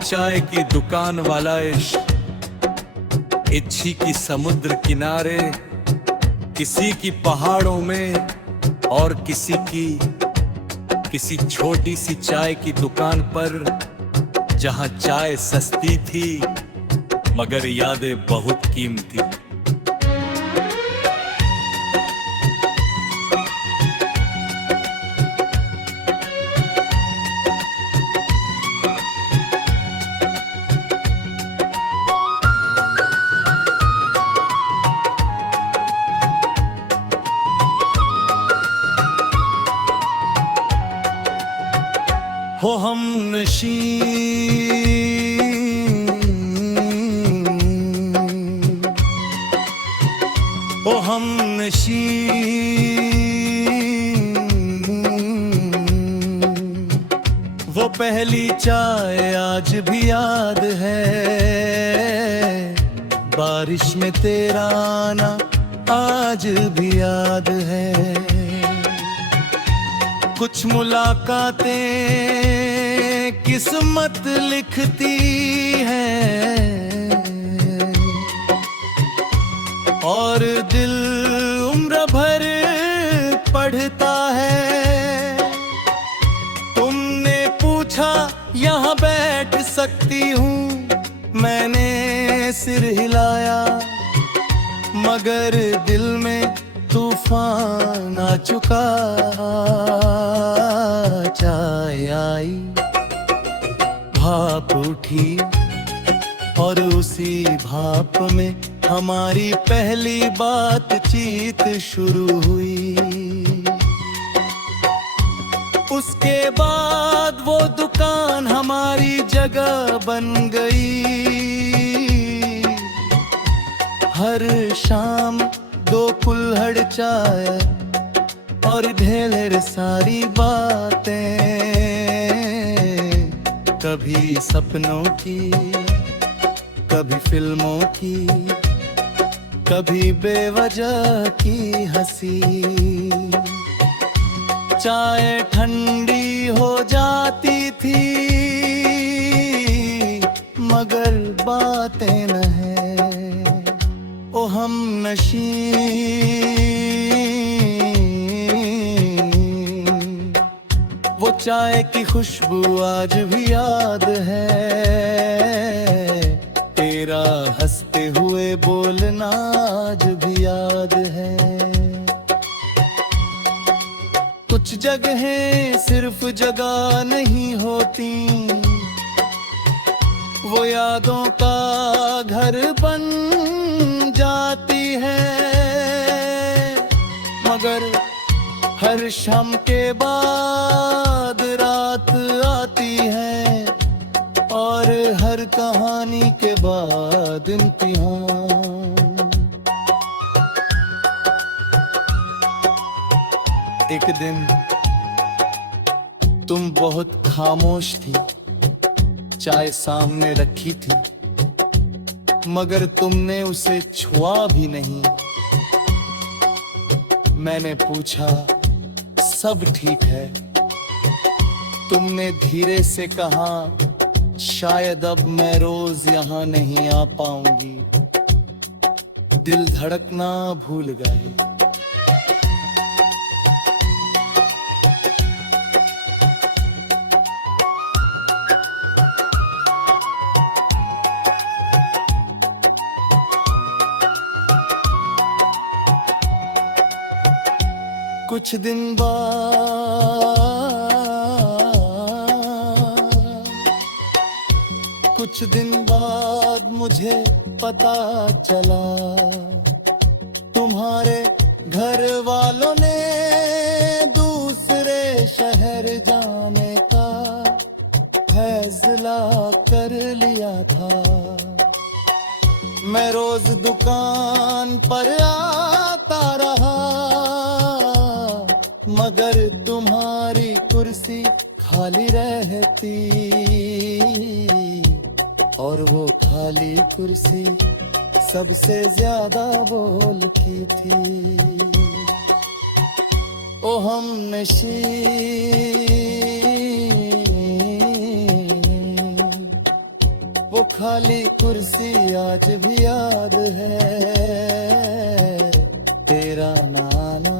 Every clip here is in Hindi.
चाय की दुकान वाला इश्क, इच्छी की समुद्र किनारे, किसी की पहाड़ों में और किसी छोटी सी चाय की दुकान पर, जहां चाय सस्ती थी मगर यादें बहुत कीमती। हो हम नशी ओ हम नशी वो पहली चाय आज भी याद है, बारिश में तेरा आना आज भी याद है। कुछ मुलाकातें किस्मत लिखती है और दिल उम्र भर पढ़ता है। तुमने पूछा यहाँ बैठ सकती हूँ, मैंने सिर हिलाया मगर दिल में तूफान आ चुका। चाय आई, भाप उठी और उसी भाप में हमारी पहली बातचीत शुरू हुई। उसके बाद वो दुकान हमारी जगह बन गई। हर शाम दो कुल्हड़ चाय और ढेर सारी बातें, कभी सपनों की, कभी फिल्मों की, कभी बेवजह की हंसी। चाय ठंडी हो जाती थी मगर बातें न हैं। ओ हम नशी वो चाय की खुशबू आज भी याद है, तेरा हंसते हुए बोलना आज भी याद है। कुछ जगहें सिर्फ जगह नहीं होती, वो यादों का घर बन जाती है। मगर हर शाम के बाद रात आती है और हर कहानी के बाद इम्तिहान। एक दिन तुम बहुत खामोश थी, चाय सामने रखी थी मगर तुमने उसे छुआ भी नहीं। मैंने पूछा सब ठीक है, तुमने धीरे से कहा शायद अब मैं रोज यहाँ नहीं आ पाऊंगी। दिल धड़कना भूल गई। कुछ दिन बाद मुझे पता चला, तुम्हारे घर वालों ने दूसरे शहर जाने का फैसला कर लिया था। मैं रोज दुकान पर आता रहा मगर तुम्हारी कुर्सी खाली रहती और वो खाली कुर्सी सबसे ज्यादा बोलती थी। ओ हम नशी खाली कुर्सी आज भी याद है, तेरा नाना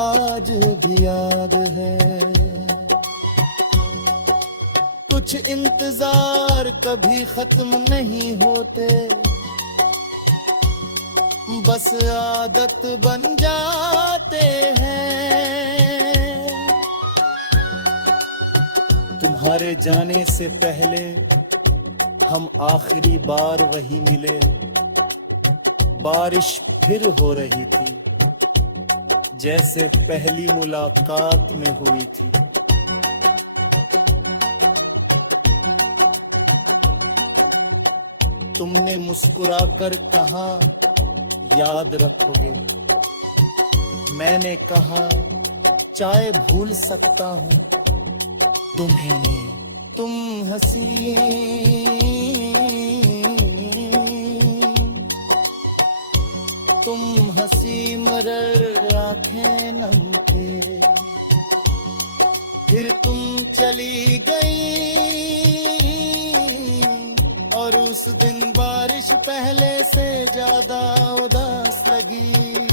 आज भी याद है। कुछ इंतजार कभी खत्म नहीं होते, बस आदत बन जाते हैं। तुम्हारे जाने से पहले हम आखिरी बार वही मिले, बारिश फिर हो रही थी जैसे पहली मुलाकात में हुई थी। तुमने मुस्कुराकर कहा याद रखोगे, मैंने कहा चाहे भूल सकता हूँ तुम्हें नहीं। तुम हंसी तुम हंसी मरर आंखें नम के, फिर तुम चली गई और उस दिन बारिश पहले से ज्यादा उदास लगी।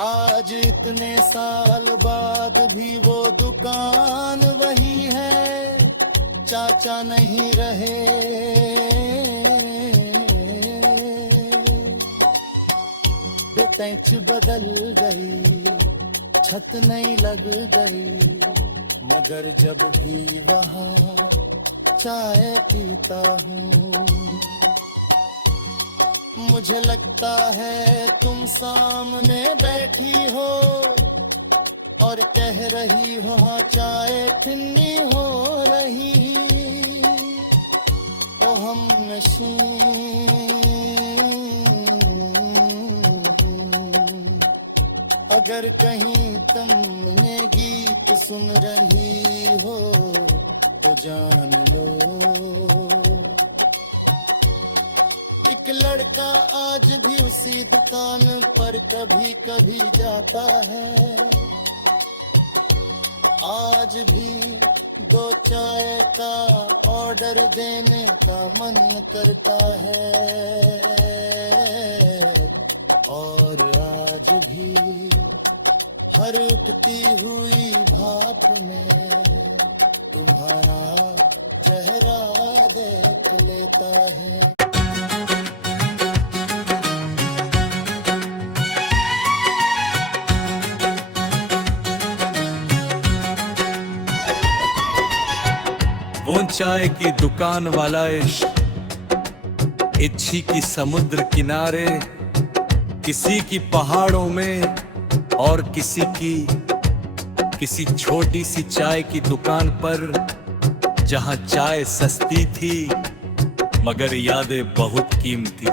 आज इतने साल बाद भी वो दुकान वही है, चाचा नहीं रहे। बेंच बदल गई, छत नहीं लग गई, मगर जब भी वहाँ चाय पीता हूँ मुझे लगता है तुम सामने बैठी हो और कह रही हो हाँ चाय ठिन्नी हो रही। ओ हम नशी अगर कहीं तुमने गीत सुन रही हो तो जान लो, एक लड़का आज भी उसी दुकान पर कभी कभी जाता है। आज भी दो चाय का ऑर्डर देने का मन करता है, और आज भी हर उठती हुई भाप में तुम्हारा चेहरा देख लेता है। वो चाय की दुकान वाला इश्क, इच्छी की समुद्र किनारे, किसी की पहाड़ों में और किसी छोटी सी चाय की दुकान पर, जहां चाय सस्ती थी मगर यादें बहुत कीमती।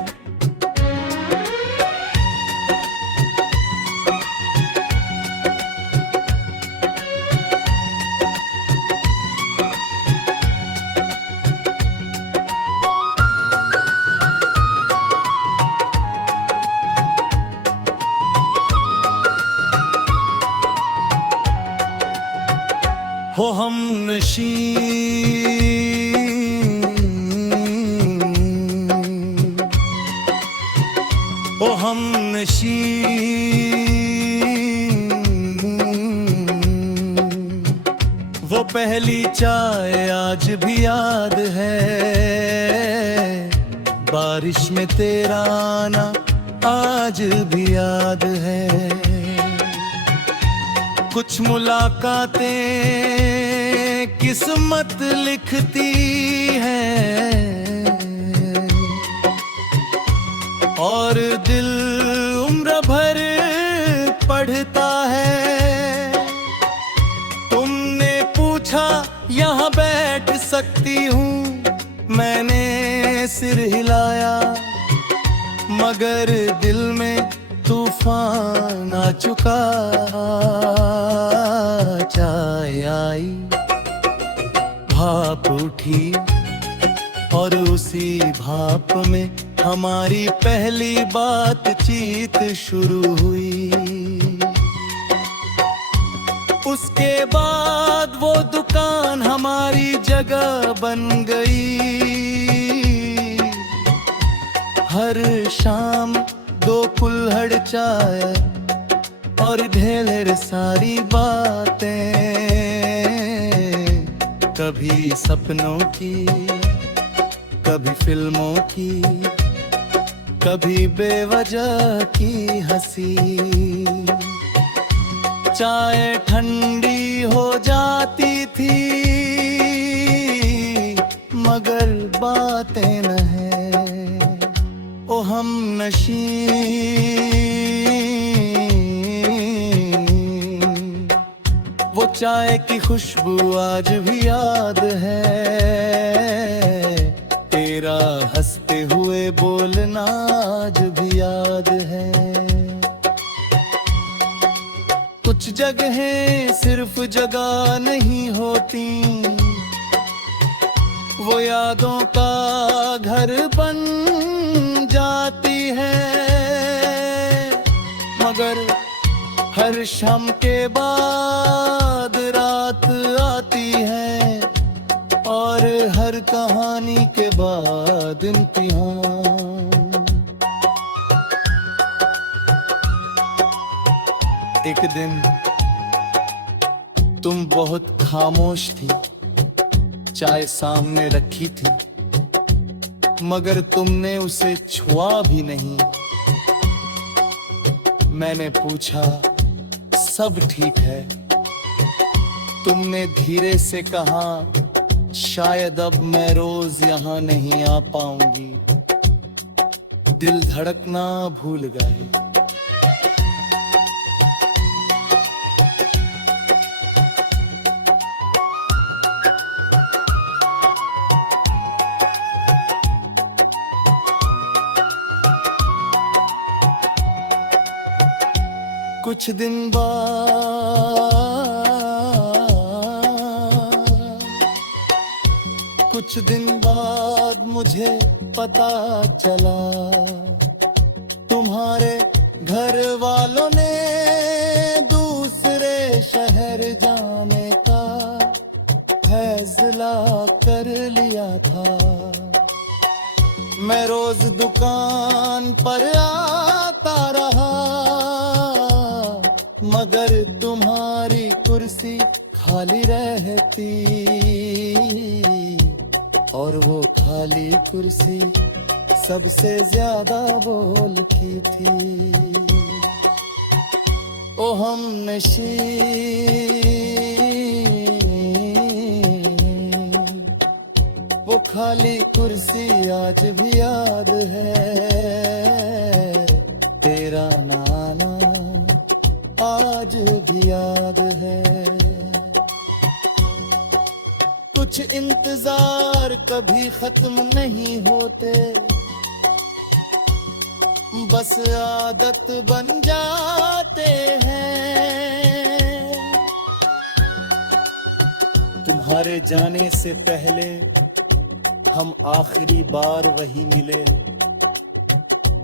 हो हम नशी ओ हम नशी वो पहली चाय आज भी याद है, बारिश में तेरा आना आज भी याद है। कुछ मुलाकातें किस्मत लिखती है और दिल उम्र भर पढ़ता है। तुमने पूछा यहाँ बैठ सकती हूँ, मैंने सिर हिलाया मगर दिल में तूफान आ चुका। चाय आई, भाप उठी और उसी भाप में हमारी पहली बातचीत शुरू हुई। उसके बाद वो दुकान हमारी जगह बन गई। हर शाम 2 कुल्हड़ चाय और ढेर सारी बातें, कभी सपनों की, कभी फिल्मों की, कभी बेवजह की हंसी। चाय ठंडी हो जाती थी मगर बातें नहीं, ओ हम नशी। वो चाय की खुशबू आज भी याद है, तेरा हंसते हुए बोलना आज भी याद है। कुछ जगहें सिर्फ जगह नहीं होती, वो यादों का घर बन जाती है। मगर हर शाम के बाद रात आती है और हर कहानी के बाद इम्तिहान। एक दिन तुम बहुत खामोश थी, चाय सामने रखी थी मगर तुमने उसे छुआ भी नहीं। मैंने पूछा सब ठीक है, तुमने धीरे से कहा शायद अब मैं रोज यहाँ नहीं आ पाऊंगी। दिल धड़कना भूल गए। कुछ दिन बाद मुझे पता चला तुम्हारे घर वालों ने दूसरे शहर जाने का फैसला कर लिया था। मैं रोज दुकान पर आता रहा मगर तुम्हारी कुर्सी खाली रहती और वो खाली कुर्सी सबसे ज्यादा बोलती थी। ओ हम नशी, वो खाली कुर्सी आज भी याद है, तेरा नाना आज भी याद है। कुछ इंतजार कभी खत्म नहीं होते, बस आदत बन जाते हैं। तुम्हारे जाने से पहले हम आखिरी बार वही मिले,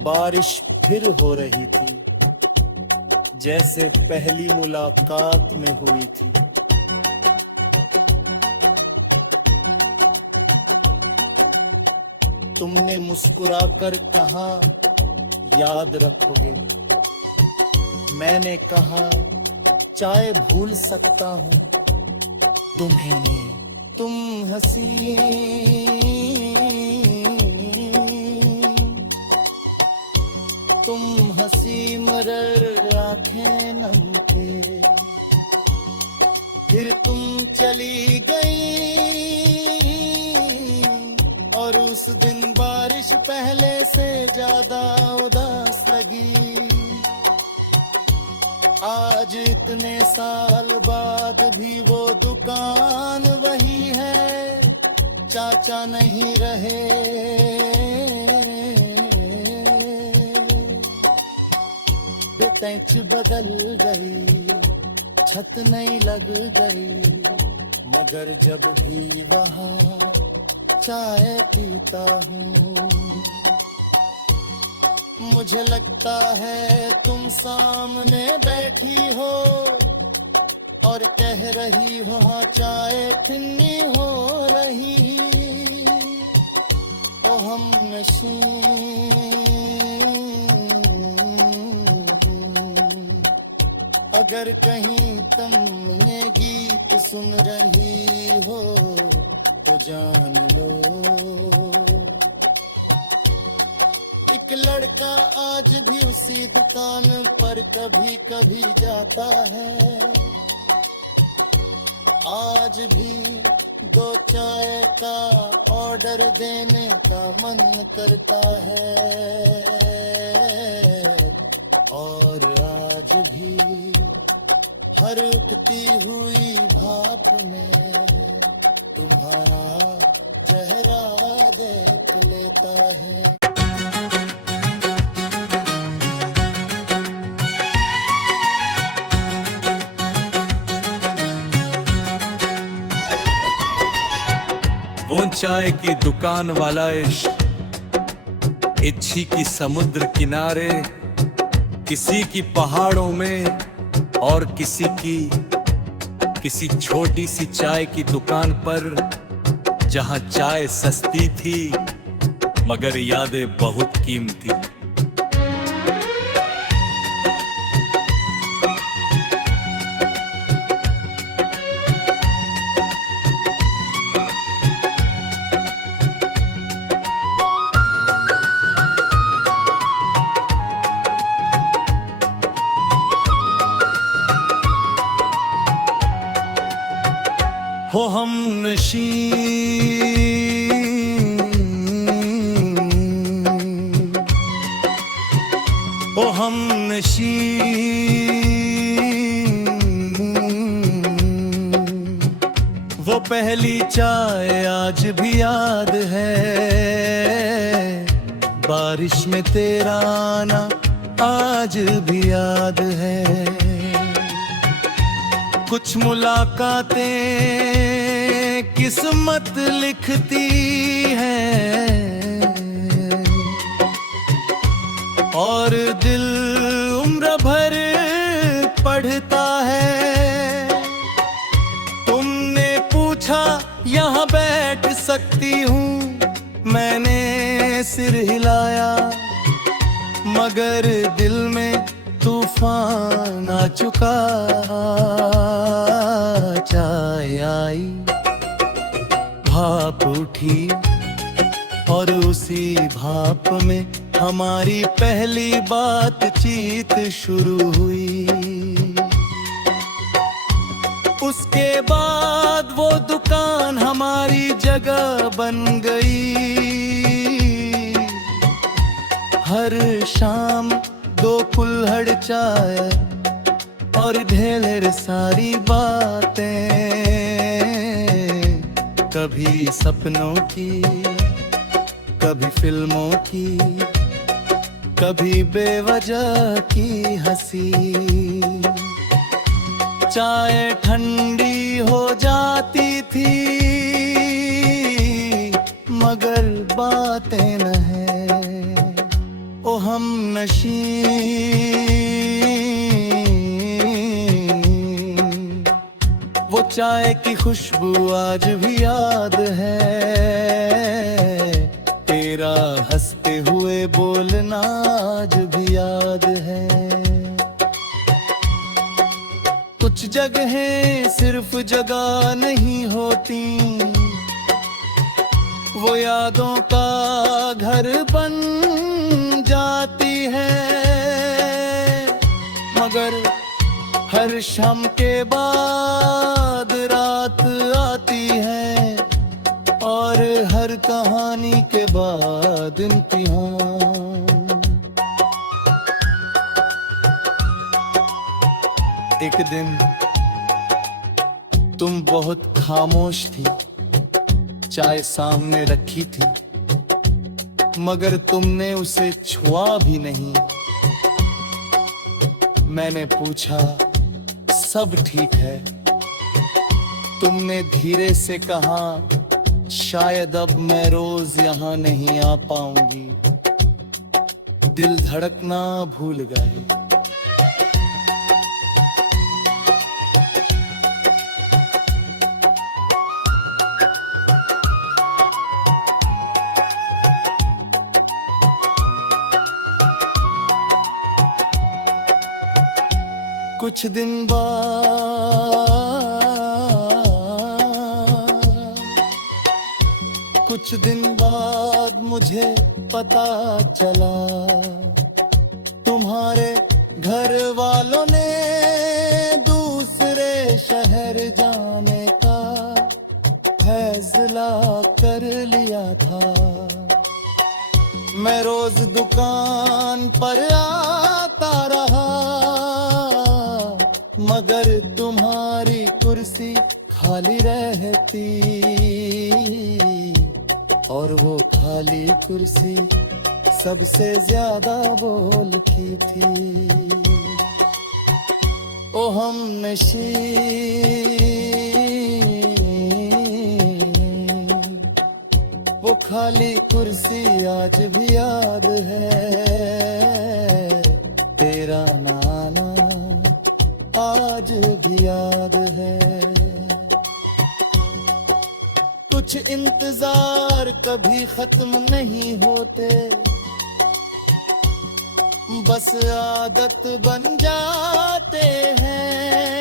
बारिश फिर हो रही थी जैसे पहली मुलाकात में हुई थी। तुमने मुस्कुराकर कहा याद रखोगे, मैंने कहा चाहे भूल सकता हूँ तुम्हें नहीं। तुम हंसी, तुम हंसी मरर आंखें नम के, फिर तुम चली गई और उस दिन बारिश पहले से ज्यादा उदास लगी। आज इतने साल बाद भी वो दुकान वही है, चाचा नहीं रहे। बेंच बदल गई, छत नहीं लग गई, मगर जब भी वहाँ चाय पीता हूँ मुझे लगता है तुम सामने बैठी हो और कह रही हो हाँ चाय ठिन्नी हो रही। ओ हम नशी अगर कहीं तुम ये गीत सुन रही हो तो जान लो, एक लड़का आज भी उसी दुकान पर कभी कभी जाता है। आज भी दो चाय का ऑर्डर देने का मन करता है। और आज भी हर उठती हुई भाप में तुम्हारा चेहरा देख लेता है। वो चाय की दुकान वाला इश्क, इच्छी की समुद्र किनारे, किसी की पहाड़ों में और किसी छोटी सी चाय की दुकान पर, जहां चाय सस्ती थी मगर यादें बहुत कीमती। हो हम नशी ओ हम नशी वो पहली चाय आज भी याद है। बारिश में तेरा आना आज भी याद है। कुछ मुलाकातें किस्मत लिखती है और दिल उम्र भर पढ़ता है। तुमने पूछा यहाँ बैठ सकती हूँ, मैंने सिर हिलाया मगर दिल में तूफान आ चुका। चाय आई, भाप उठी और उसी भाप में हमारी पहली बातचीत शुरू हुई। उसके बाद वो दुकान हमारी जगह बन गई। हर शाम दो कुल्हड़ चाय और ढेर सारी बातें, कभी सपनों की, कभी फिल्मों की, कभी बेवजह की हंसी। चाय ठंडी हो जाती थी मगर बातें न हैं। ओ हम नशी वो चाय की खुशबू आज भी याद है। तेरा हंसते हुए बोलना आज भी याद है। कुछ जगहें सिर्फ जगह नहीं होती, वो यादों का घर बन जाती है। मगर हर शाम के बाद रात आती है और हर कहानी के बाद इम्तिहान। एक दिन तुम बहुत खामोश थी, चाय सामने रखी थी मगर तुमने उसे छुआ भी नहीं। मैंने पूछा सब ठीक है? तुमने धीरे से कहा शायद अब मैं रोज यहाँ नहीं आ पाऊंगी। दिल धड़कना भूल गए। कुछ दिन बाद, कुछ दिन बाद मुझे पता चला तुम्हारे घर वालों ने दूसरे शहर जाने का फैसला कर लिया था। मैं रोज दुकान पर आता रहा, मगर तुम्हारी कुर्सी खाली रहती, और वो खाली कुर्सी सबसे ज्यादा बोलती थी। ओ हमनशी वो खाली कुर्सी आज भी याद है, तेरा नाना आज भी याद है। कुछ इंतजार कभी खत्म नहीं होते, बस आदत बन जाते हैं।